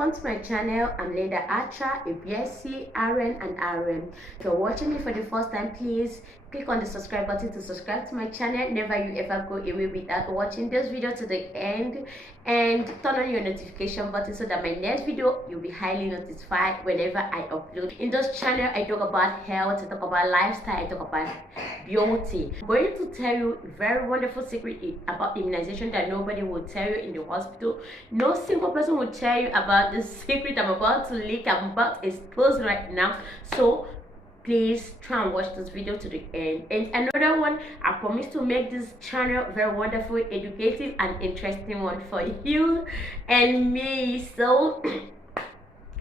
Welcome to my channel. I'm Leda Acha, a BSc, RN and RM. If you're watching me for the first time, please click on the subscribe button to subscribe to my channel. Never you ever go away without watching this video to the end, and turn on your notification button so that my next video you'll be highly notified whenever I upload. In this channel I talk about health, I talk about lifestyle, I talk about beauty. I'm going to tell you a very wonderful secret about immunization that nobody will tell you in the hospital. No single person will tell you about the secret I'm about to leak, I'm about to expose right now. So please try and watch this video to the end. And another one, I promise to make this channel very wonderful, educative and interesting one for you and me. So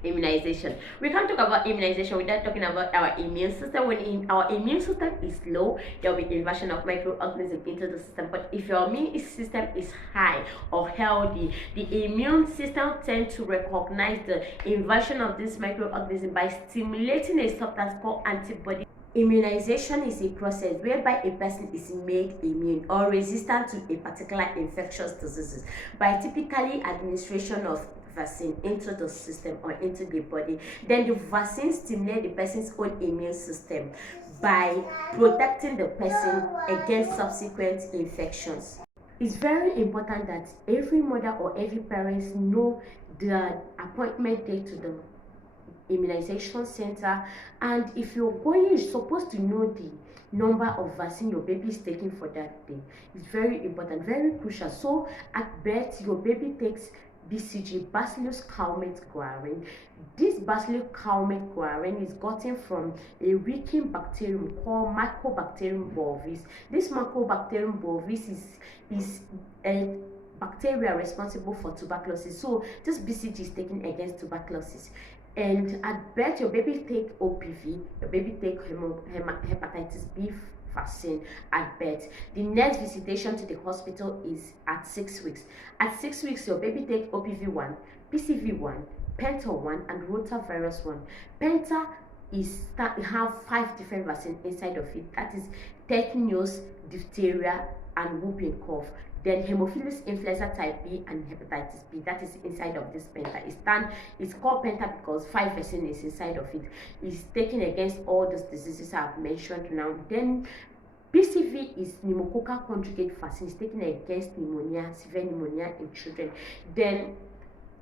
immunization, we can't talk about immunization without talking about our immune system. When our immune system is low, there will be invasion of microorganisms into the system. But if your immune system is high or healthy, the immune system tends to recognize the invasion of this microorganism by stimulating a substance called antibody. Immunization is a process whereby a person is made immune or resistant to a particular infectious disease by typically administration of vaccine into the system or into the body. Then the vaccine stimulates the person's own immune system by protecting the person against subsequent infections. It's very important that every mother or every parent know the appointment date to the immunization center, and if you're supposed to know the number of vaccine your baby is taking for that day. It's very important, very crucial. So at birth your baby takes BCG, Bacillus calmette guerin. This Bacillus calmette guerin is gotten from a working bacterium called Mycobacterium bovis. This Mycobacterium bovis is a bacteria responsible for tuberculosis. So this BCG is taken against tuberculosis. And at birth your baby take OPV, your baby take hepatitis B vaccine at birth. The next visitation to the hospital is at 6 weeks. At 6 weeks your baby take OPV1, PCV1, Penta1 and rotavirus1. Penta have 5 different vaccines inside of it. That is tetanus, diphtheria and whooping cough. Then Haemophilus influenza type B and hepatitis B, that is inside of this Penta. It's called Penta because 5 vaccines is inside of it. It's taken against all those diseases I've mentioned now. Then PCV is pneumococcal conjugate vaccine. It's taken against pneumonia, severe pneumonia in children. Then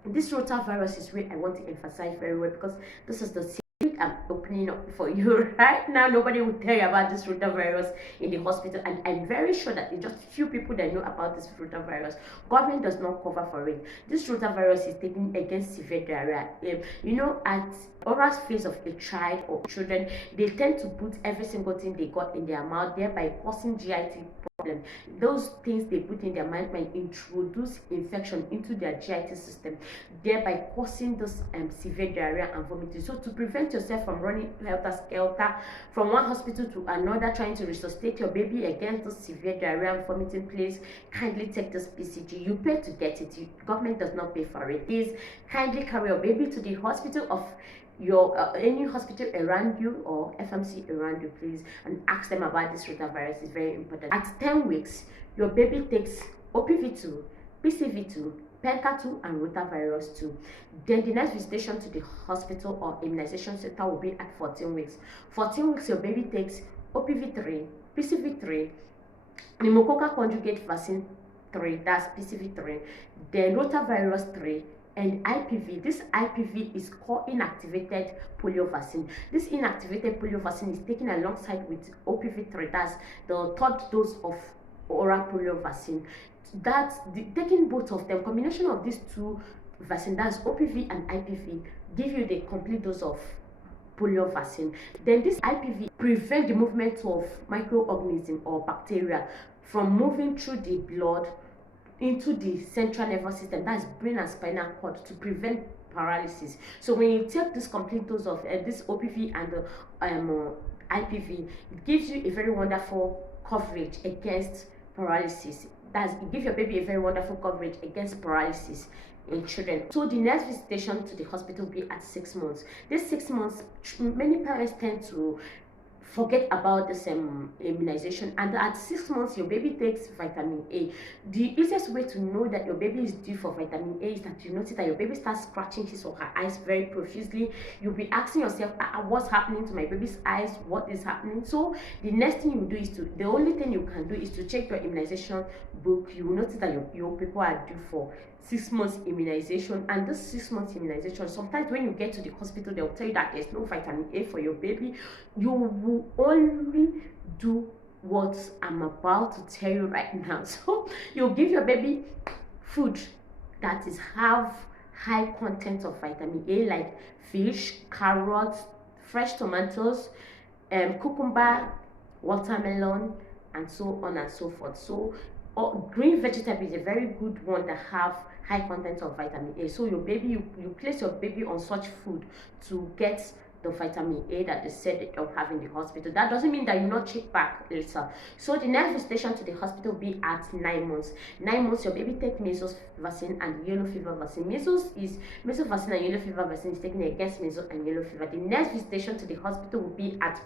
this rotavirus is where I want to emphasize very well, because this is the secret I'm opening up for you right now. Nobody will tell you about this rotavirus in the hospital, and I'm very sure that it's just few people that know about this rotavirus. Government does not cover for it. This rotavirus is taken against severe diarrhea. At oral phase of a child or children, they tend to put every single thing they got in their mouth, thereby causing GIT problem. Those things they put in their mind might introduce infection into their GIT system, thereby causing this severe diarrhea and vomiting. So to prevent yourself from running helter-skelter from one hospital to another trying to resuscitate your baby against this severe diarrhea and vomiting, please kindly take this PCG. You pay to get it. Government does not pay for it. Please kindly carry your baby to the hospital of your any hospital around you or FMC around you, please, and ask them about this rotavirus. Is very important. At 10 weeks your baby takes OPV2, PCV2, Penta2 and rotavirus 2. Then the next visitation to the hospital or immunization center will be at 14 weeks. 14 weeks your baby takes OPV3, PCV3, pneumococcal conjugate vaccine 3, that's PCV3, then rotavirus 3 and IPV. This IPV is called inactivated polio vaccine. This inactivated polio vaccine is taken alongside with OPV3, that's the third dose of oral polio vaccine. Taking both of them, combination of these two vaccines, that's OPV and IPV, give you the complete dose of polio vaccine. Then this IPV prevent the movement of microorganisms or bacteria from moving through the blood into the central nervous system, that's brain and spinal cord, to prevent paralysis. So when you take this complete dose of this OPV and the IPV, it gives you a very wonderful coverage against paralysis. It gives your baby a very wonderful coverage against paralysis in children. So the next visitation to the hospital will be at 6 months. This 6 months, many parents tend to forget about this immunization. And at 6 months your baby takes vitamin A. The easiest way to know that your baby is due for vitamin A is that you notice that your baby starts scratching his or her eyes very profusely. You'll be asking yourself, what's happening to my baby's eyes, what is happening? So the next thing you do is the only thing you can do is to check your immunization book. You will notice that your people are due for 6 months immunization. And this 6 months immunization, sometimes when you get to the hospital, they'll tell you that there's no vitamin A for your baby. You will only do what I'm about to tell you right now. So you'll give your baby food that is have high content of vitamin A, like fish, carrots, fresh tomatoes, cucumber, watermelon, and so on and so forth. So green vegetable is a very good one that have high content of vitamin A. So your baby, you place your baby on such food to get the vitamin A that they said they don't have in the hospital. That doesn't mean that you not check back later. So the next visitation to the hospital will be at 9 months. 9 months your baby take measles vaccine and yellow fever vaccine. Measles vaccine and yellow fever vaccine is taken against measles and yellow fever. The next visitation to the hospital will be at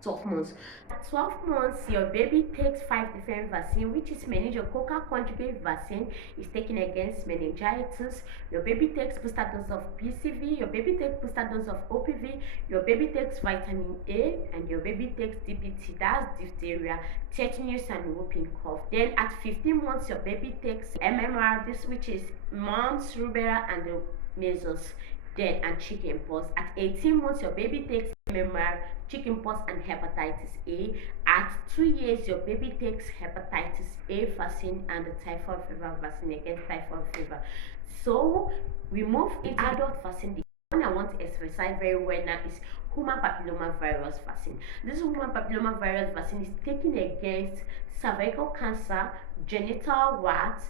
12 months. At 12 months, your baby takes 5 different vaccines, which is meningococcal conjugate vaccine is taken against meningitis. Your baby takes booster dose of PCV. Your baby takes booster dose of OPV. Your baby takes vitamin A, and your baby takes DPT, that's diphtheria, tetanus, and whooping cough. Then at 15 months, your baby takes MMR, which is mumps, rubella, and the measles. Then and chickenpox. At 18 months, your baby takes MMR, chickenpox, and hepatitis A. At 2 years, your baby takes hepatitis A vaccine and the typhoid fever vaccine against typhoid fever. So we move into adult vaccine. The one I want to emphasize very well now is human papillomavirus vaccine. This human papillomavirus vaccine is taken against cervical cancer, genital warts,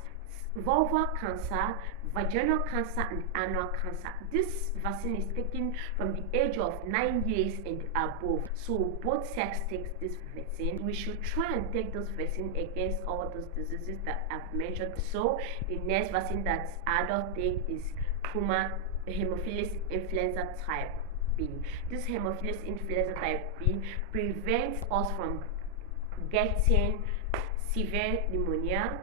vulvar cancer, vaginal cancer, and anal cancer. This vaccine is taken from the age of 9 years and above. So both sex takes this vaccine. We should try and take this vaccine against all those diseases that I've mentioned. So the next vaccine that adults take is Haemophilus influenza type B. This Haemophilus influenza type B prevents us from getting severe pneumonia,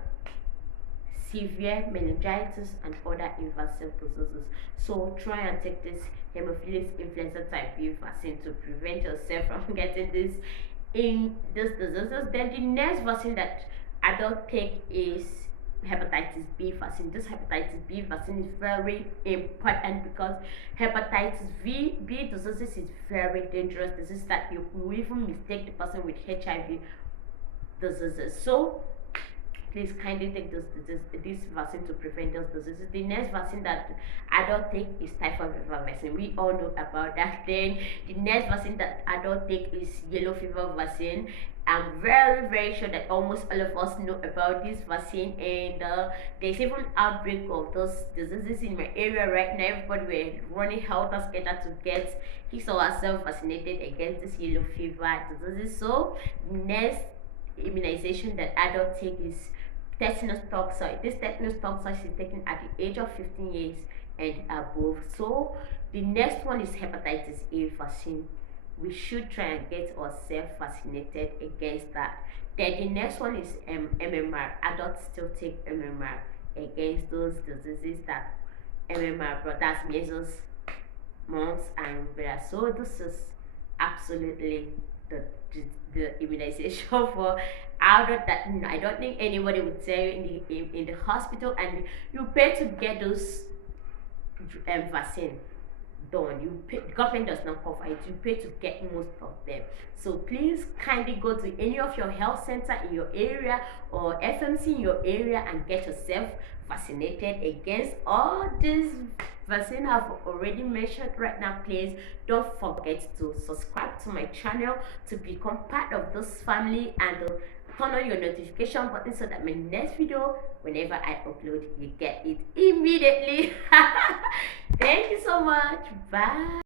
severe meningitis, and other invasive diseases. So try and take this Haemophilus influenza type B vaccine to prevent yourself from getting these diseases. Then the next vaccine that adults take is hepatitis B vaccine. This hepatitis B vaccine is very important because hepatitis B diseases is very dangerous disease that you will even mistake the person with HIV diseases. So please kindly take this vaccine to prevent those diseases. The next vaccine that adults take is typhoid fever vaccine. We all know about that. Then the next vaccine that adults take is yellow fever vaccine. I'm very sure that almost all of us know about this vaccine, and there's even outbreak of those diseases in my area right now. Everybody we're running helter-skelter to get his or herself vaccinated against this yellow fever diseases. So next immunization that adults take is tetanus toxoid. This tetanus toxoid is taken at the age of 15 years and above. So the next one is hepatitis A vaccine. We should try and get ourselves vaccinated against that. Then the next one is MMR. Adults still take MMR against those diseases that MMR brought. That's measles, mumps, and rubella. So this is absolutely the immunization for adults that I don't think anybody would tell you in the hospital, and you pay to get those vaccine done. You pay, the government does not cover it. You pay to get most of them. So please kindly go to any of your health center in your area or FMC in your area and get yourself vaccinated against all these vaccine I've already mentioned right now. Please don't forget to subscribe to my channel to become part of this family, and turn on your notification button so that my next video, whenever I upload, you get it immediately. Thank you so much. Bye.